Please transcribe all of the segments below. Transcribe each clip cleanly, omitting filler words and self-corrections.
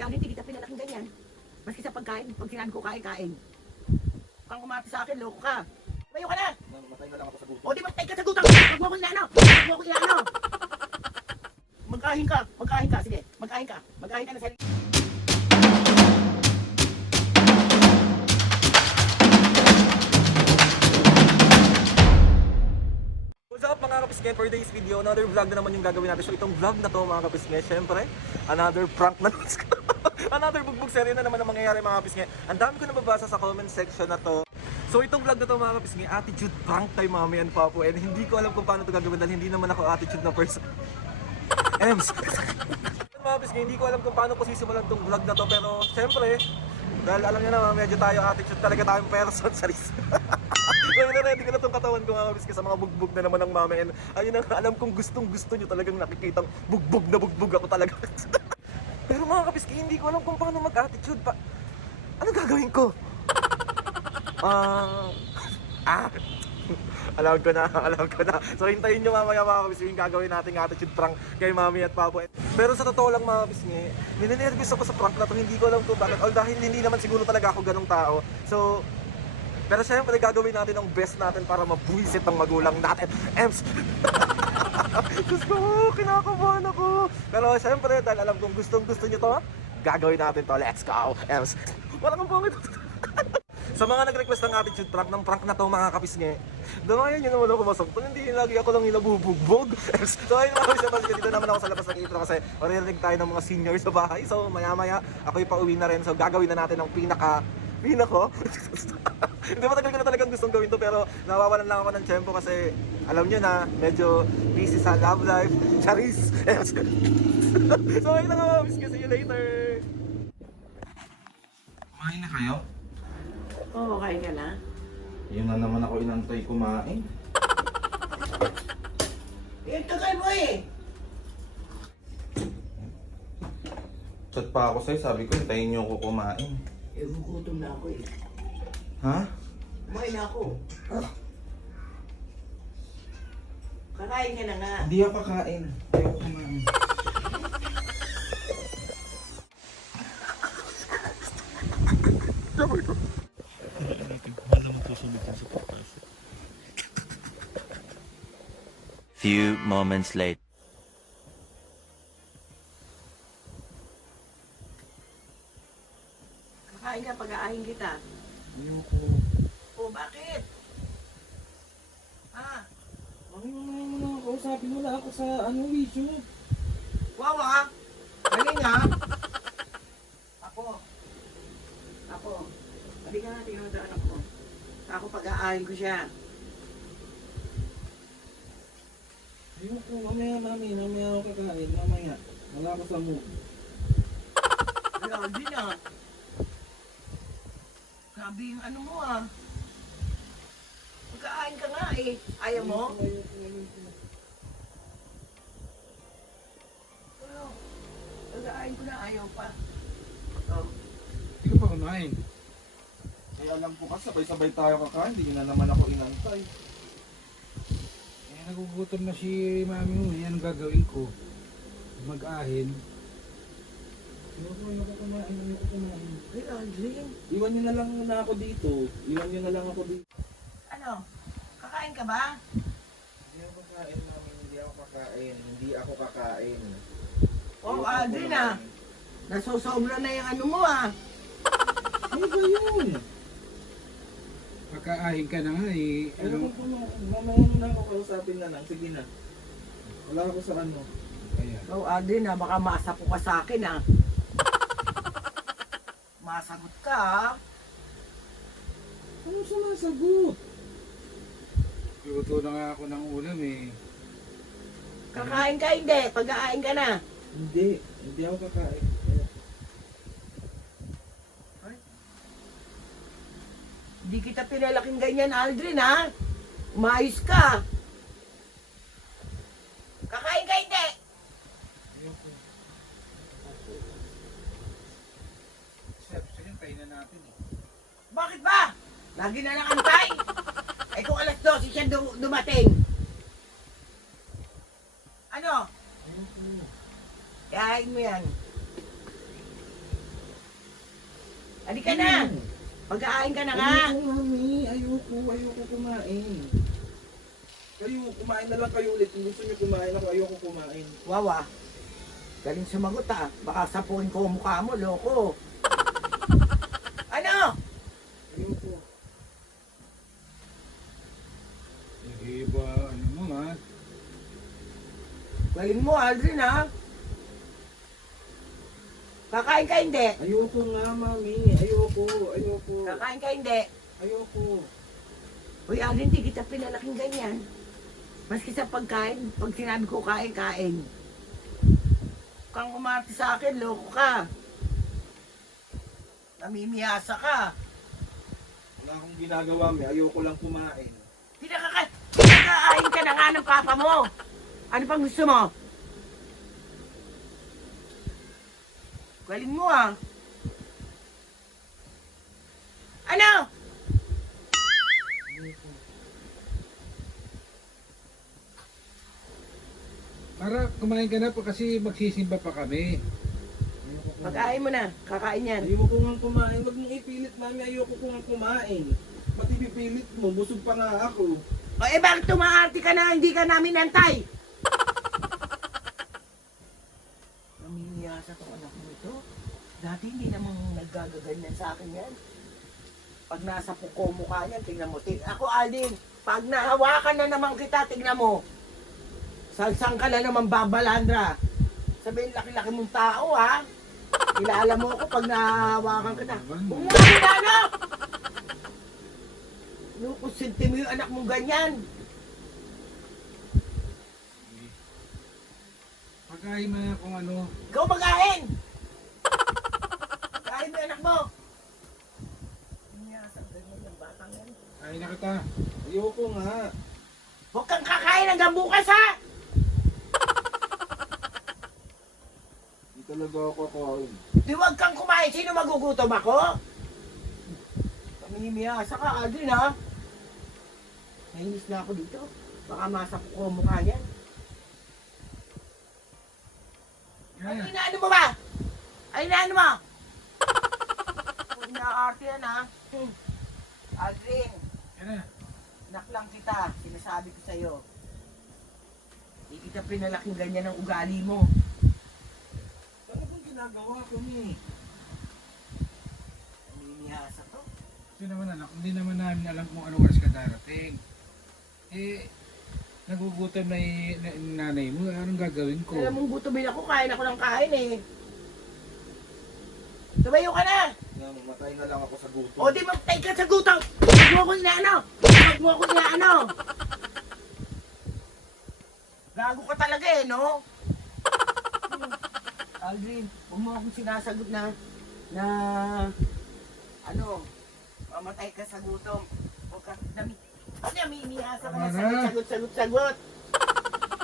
Kuya Alin, hindi kita pinalaking ganyan. Maski sa pagkain, pag sinabi ko kain. Kung kumati sa akin, loko ka. Tumayo ka na! Matay na lang ako sa gutom. O di matay ka sa gutang! Huwag mo akong inaano! Huwag mo akong inaano! Magkain ka, sige. Magkain ka na sarili. What's up mga kapisnget, for today's video, another vlog na naman yung gagawin natin. So itong vlog na to mga kapisnget, syempre, another prank na another bugbog serye na naman ang mangyayari mga kapisnget. Ang dami ko nababasa sa comment section na to. So itong vlog na to mga kapisnget, attitude prank kay Mami and Papu. And hindi ko alam kung paano to gagawin dahil hindi naman ako attitude na person. Ems! Mga kapisnget, hindi ko alam kung paano ko sisimulan tong vlog na to. Pero syempre, dahil alam niyo na medyo tayo attitude talaga tayong person sa list. So na-ready ko na itong katawan ko mga kapiske sa mga bugbog na naman ng mama. And ayun ang alam kong gustong gusto nyo talagang nakikitang bugbog na bugbog ako talaga. Pero mga kapiske, hindi ko alam kung paano mag-attitude pa. Ano gagawin ko? Alam ko na. So hintayin nyo mamaya mga kapiske yung gagawin nating attitude prank kay Mami at Papu. Pero sa totoo lang mga kapiske, ninenervous ako sa prank na to. Hindi ko alam kung bakit. O dahil hindi naman siguro talaga ako ganong tao. So pero syempre gagawin natin ang best natin para mabuwisit ang magulang natin. Ems! Diyos ko, kinakabahan ako. Pero syempre dahil alam kong gustong gusto nyo to, gagawin natin to. Let's go! Ems! Wala kang pangit. Sa mga nag-request ng attitude prank, ng prank na to mga kapisnge, dumayan nyo naman ako masaktan. Hindi lagi ako lang inabubugbog. So ayun mga kapisnge, dito naman ako sa labas ng intro kasi marinig tayo ng mga senior sa bahay. So maya maya ako'y pauwi na rin. So gagawin na natin ang pinako. Hindi matagal ko na talagang gustong gawin to pero nawawalan lang ako ng tempo kasi alam nyo na medyo busy sa love life. Charis! So ayun na nga, miss ka, see you later! Kumain na kayo? Oo, kain ka na. Yun na naman ako inantay kumain. Yan kakain mo eh. Chat pa ako sa'yo, sabi ko hintayin nyo ako kumain. Eh, gugutom na ako eh. Ha? Kumain na ako. Kakain ka na nga. Hindi ako kakain. Ayaw kumain. Few moments later. Kakain ka, pag-aahin kita. Ayoko. Oh, bakit? Ha? Mami, mamaya mo na ako. Sabi mo na ako sa YouTube. Wow ha? Galing ha? Ako. Sabi ka natin yung anak ko. Ako pag-aahin ko siya. Ayoko. Mamaya, mami. Mamaya ako kakain. Mamaya. Wala ako sa mood. Grabe na. Grabe yung ano mo ah. Pagkaain ka nga eh. Ayaw mo? Ano? Pagkaain ko na ayaw pa. Oh. Hindi ka pa kumain. Kaya alam ko kasi sabay-sabay tayo kakain. Hindi na naman ako inantay. Eh, nagugutom na si mami mo. Yan ang gagawin ko. Mag-ahin. Ayoko kumain. Ay, Aldrin. Iwan nyo na lang muna ako dito. Iwan nyo na lang ako dito. Ano? Kakain ka ba? Hindi ako kakain, mami. Hindi ako kakain. Oh, Aldrin ah. Nasusobra na yung ano mo ah. Ano ba yun? Pagkaahin ka na nga eh. Ano Ano? ko mamaya mo na ako kausapin na lang. Sige na. Wala ako sa ano. Kaya. Oh, Aldrin ah. Baka masapo ka sa akin ah. Masagot ka ah. Ano sumasagot? Luto na nga ako ng ulam eh. Kakain ka hindi. Pag-aain ka na. Hindi ako kakain. Hindi kita pinalaking ganyan, Aldrin, ha? Umayos ka. Kakain ka hindi. Ayoko. Chef, sige, tayo na natin eh. Bakit ba? Lagi na nakantay. Eh kung alas 12 siya dumating. Ano? Kain mo yan. Halika na. Pag-aahin ka na nga. Ayoko, mami. Ayoko kumain. Kayo, kumain na lang kayo ulit. Kung gusto niyo kumain ako, ayoko kumain. Wawa. Galing sumagot ah. Baka sapuin ko ang mukha mo, loko. Ano? Ayoko. Iba, ano mo nga. Galing mo, Aldrin ha. Kakain ka hindi. Ayoko nga, mami. Ayoko. Kakain ka hindi. Ayoko. Uy, Aldrin, di kita pinalaking ganyan. Maski sa pagkain, pag sinabi ko kain, kain. Kang umarte sa akin, loko ka. Namimiyasa ka. Wala akong ginagawa, mami. Ayoko lang kumain. Pinakakain ka na nga ng papa mo. Ano pang gusto mo? Galing mo ah. Ano? Para kumain ka na po kasi magsisimba pa kami. Pag-ain mo na, kakain yan. Ayoko nga kumain. Huwag mong ipilit, mami. Ayoko ko nga kumain. Pati pipilit mo, busog pa nga ako. O eh bakit tumaarte ka na hindi ka namin nantay? Namimiyasa tong anak mo ito. Dati hindi namang naggagaganyan sa akin yan. Pag nasa puko mukha niyan, tingnan mo. Ako, Aldin, pag nahawakan na naman kita, tingnan mo. Saan ka na naman babalandra? Sabihin, laki-laki mong tao, ha? Kilala mo ako pag nahawakan kita. Umuwi na, ano? Kusinti mo yung anak mong ganyan. Pagkain mo na kung ano. Ikaw mag-ahin! Kain mo yung anak mo! Niyasang ganyan yung batang yan. Kain na kita. Ayoko nga. Huwag kang kakain hanggang bukas, ha! Hindi talaga ako kakain. Di huwag kang kumain. Sino magugutom ako? Pamimiyasa ka, Aldrin, ha? Nainis na ako dito. Baka masapo ko ang mukha niyan. Ay, Kaya. inaano mo ba? Ay, inaano mo? Inaarte yan, ha? Aldrin, Kaya na. anak lang kita. Sinasabi ko sa'yo. Hindi kita pinalaking ganyan ang ugali mo. Ano bang ginagawa ko, mi? Pamimiyasa to. Kasi naman anak, hindi naman namin alam kung anong oras ka darating. Eh, nagugutom na yung nanay mo. Anong gagawin ko? Alam mong gutumin ako, kain ako ng kain eh. Tumayo ka na! Mamatay na lang ako sa gutom. O di magtay ka sa gutom! Huwag mo ako inaano! Huwag mo ako inaano! Gago ka talaga eh, no? Aldrin, huwag mo akong sinasagot na ano, mamatay ka sa gutom. Huwag ka, namimihasa ka na sagot.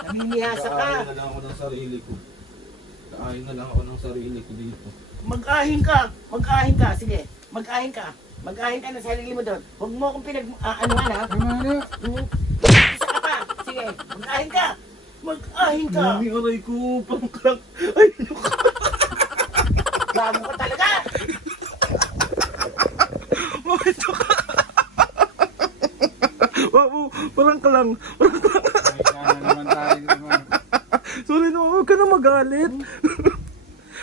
Namimihasa ka. Kaain na lang ako ng sarili ko. Kaain na lang ako ng sarili ko dito. Mag-ahin ka, sige. Mag-ahin ka na sarili mo doon. Huwag mo akong pinag-anuhan ha. Tama na. Isa ka pa, sige. Mag-ahin ka. Mami, aray ko. Pangklang. Ay, Gago ka talaga. Mami, ito ka. Wow, parang ka lang. Ay, sana naman tayo naman. Sorry naman, huwag ka na magalit.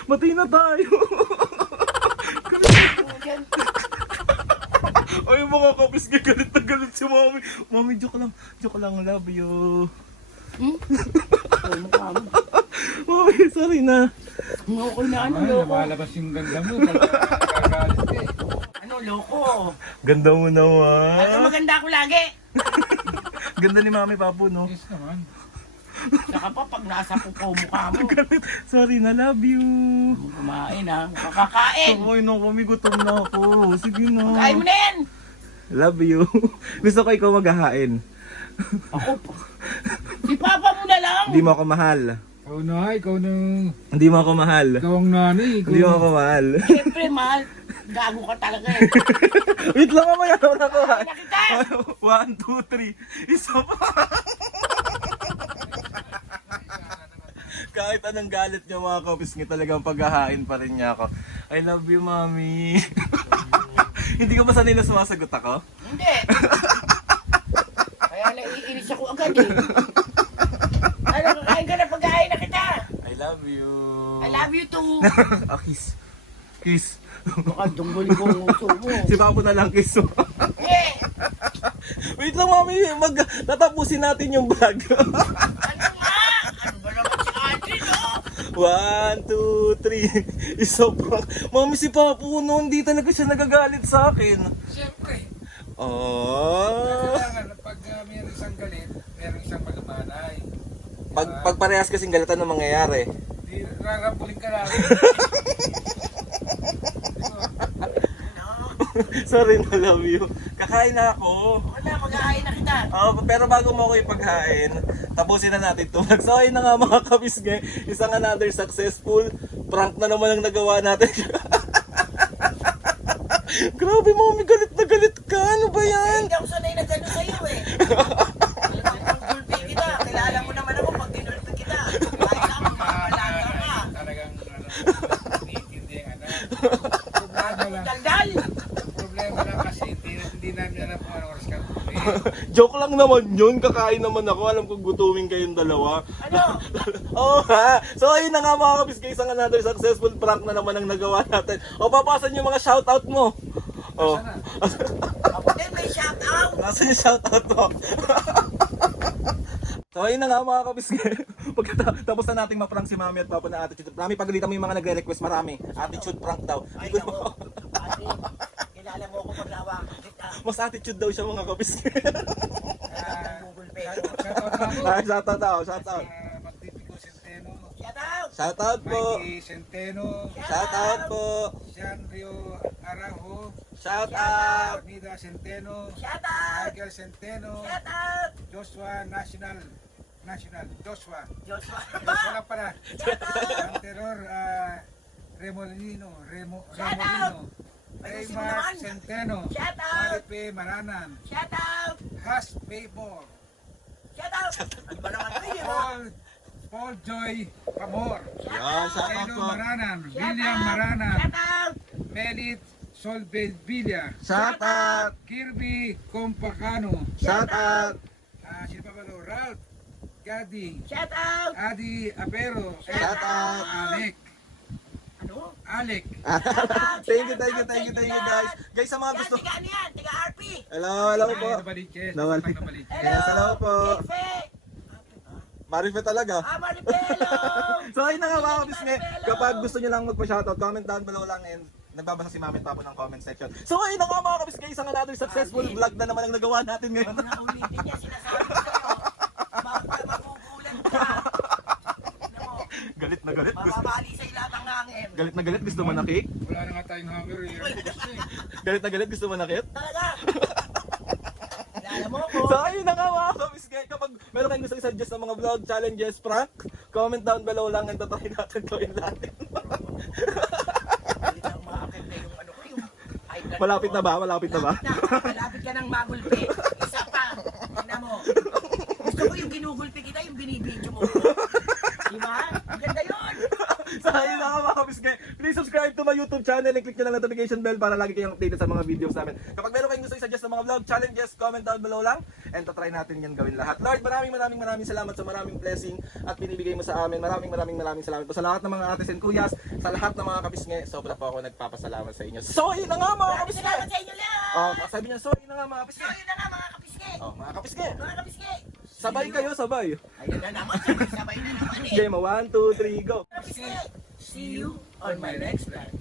Matay na tayo. Yan. Ay, mga kapisgi, galit na galit si Mami. Mami, joke lang, love you. Ay, mukha mo. Mami, sorry na. Okay na ano, Ay, loko. nabalabas yung ganda mo. Pagkakagalit ka eh. Ano, loko? Ganda mo Ano naman. maganda ako lagi? Ganda ni Mami, Papu, no? Yes naman. Saka pa pag nasa pukaw mukha mo. Sorry na, love you. Kumain ha, makakain. Ay, no, Mami, gutom na ako. Sige na. Kain mo na yan. Love you. Gusto ko ikaw maghahain. Ako po. Si Papa mo na lang. Hindi mo ako mahal. Ikaw na, ikaw na. Hindi mo ako mahal. Ikaw ang nanay. Hindi mo ako mahal. Siyempre, mahal. Gago ka talaga eh. Wait lang, mamaya na ako. Kain na kita. 1, 2, 3. Isa pa. Kahit anong galit niya mga kapisngi, talagang paghahain pa rin niya ako. I love you, Mami. Hindi ka ba sanay na sumasagot ako? Hindi. Kaya naiinis ako agad eh. Ano, kakain ka na pagkain na kita. I love you. I love you too. Ah, kiss. Kiss. Baka dunggol ko ang uso mo. Si Papo na lang kiss mo. Eh, Wait lang, mami. Tatapusin natin yung vlog. ano nga? Ano ba naman si Adri, no? 1, 2, 3. Isa pa. Mami, si Papo noon, hindi talaga siya nagagalit sa akin. Siyempre. Oh. Kailangan pag mayroong isang galit, mayroong isang malumanay. Pag parehas kasing galitan ng mangyayari. Di rarampulin ka namin. Sorry, na love you. Kakain na ako. Wala, pagkain na kita. Pero bago mo ako ipaghain, tapusin na natin ito. So ayun na nga mga kabisge, isang another successful prank na naman ang nagawa natin. Grabe mami, galit na galit ka. Ano ba yan? Hindi ako sanay na gano'n sa'yo eh. Gulpi kita. Kilala mo naman ako pag ginulpi kita. Kahit ako, mapalaga ka. Talagang naiintindihan ka na. Ano yung daldal? Problema lang kasi hindi namin alam kung anong oras ka tuloy. Joke lang naman yun. Kakain naman ako. Alam kong gutumin kayong dalawa. Ano? Oo ha. So ayun na nga mga kabisge, isang another successful prank na naman ang nagawa natin. O papasan yung mga shoutout mo. Oh. Sana. Ako din may shout out. Nasaan yung shoutout mo? So ayun na nga mga kabisge. Pagkatapos na nating ma-prank si Mami at Papa na attitude. Marami pagalitan mo yung mga nagre-request. Marami. Attitude prank daw. Ay, Hindi ko nako. Ate, kilala mo ako pag nawakan kita. mas attitude daw siya mga kabisge. Gugulpi. Shoutout daw. Shoutout. Magtitigo Centeno. Shout out. Shoutout po. Mikey Centeno. Shoutout po. Sanrio Arajo. Shoutout. Armida Centeno. Shout out. Michael Centeno. Shout out. Joshua National. Joshua. Joshua. Joshua lang pala. Shout out. Anterior Remolino. Shout out. Raymar Ayusin mo naman. Centeno. Shout out. Maripe Maranan. Shout out. Has Paybor. Shout out. Ano ba naman ito yun? Paul Joy Pamor. Yan, shoutout Pedro po. Maranan. Shout William out. Maranan. Shout out. Melit Solvevilla. Shoutout. Kirby Compacano. Shoutout. Sino pa ba ito? Ralph Gadi. Shout out. Adi Apero. Shout out. Ano? Alec. Thank you guys. Guys, sa mga Yan, gusto. tiga ano yan? Tiga RP. Hello po. Nabaliches. Nawali. Nabaliches. Yes, hello po. Jefe. Marife talaga. Maripelo. So ayun na nga mga kabisne, kapag gusto nyo lang magpa-shoutout, comment down below lang and nagbabasa si Mami at Papa ng comment section. So ayun na nga mga kabisne, isang another successful vlog na naman ang nagawa natin ngayon. Huwag na ulitin niya, sinasabi ko sa'yo. Magugulan ka. Ano mo? Galit na galit. Mababali sa'yo lahat ang hangin. Galit na galit, gusto mo na cake? Wala na nga tayong hammer. Galit na galit, gusto mo na cake? Talaga. Kilala mo ko. So ayun na nga mga kabisne, kapag meron kayong gusto i-suggest ng mga vlog, challenges, prank, comment down below lang and tatry natin gawin natin. Hindi na umakapit na yung ano ko, yung high blood Malapit ko. na ba? Malapit na ba? Malapit ka ng magulpi. Isa pa. Tignan mo. Gusto ko yung ginugulpi kita, yung binibidyo mo. Diba? Ang ganda yun. So ayun na nga mga kabisne, please subscribe to my YouTube channel and click nyo lang notification bell para lagi kayong updated sa mga videos namin. Kapag meron kayong gusto i-suggest ng mga vlog, challenges, comment down below lang and tatry natin yan gawin lahat. Lord, maraming salamat sa maraming blessing at binibigay mo sa amin. Maraming salamat po sa lahat ng mga ates and kuyas, sa lahat ng mga kabisne. Sobra po ako nagpapasalamat sa inyo. So ayun na nga mga Maraming kabisne. salamat sa inyo lahat. Oh, sabi niya, so ayun na nga mga kabisne. So, yun na nga mga kapiske. Oh, mga kabisne. Mga kapiske. Sabay kayo, sabay. Ayun na naman, sabay na naman eh. Game, 1, 2, 3, go. Kapiske. See you on my next vlog.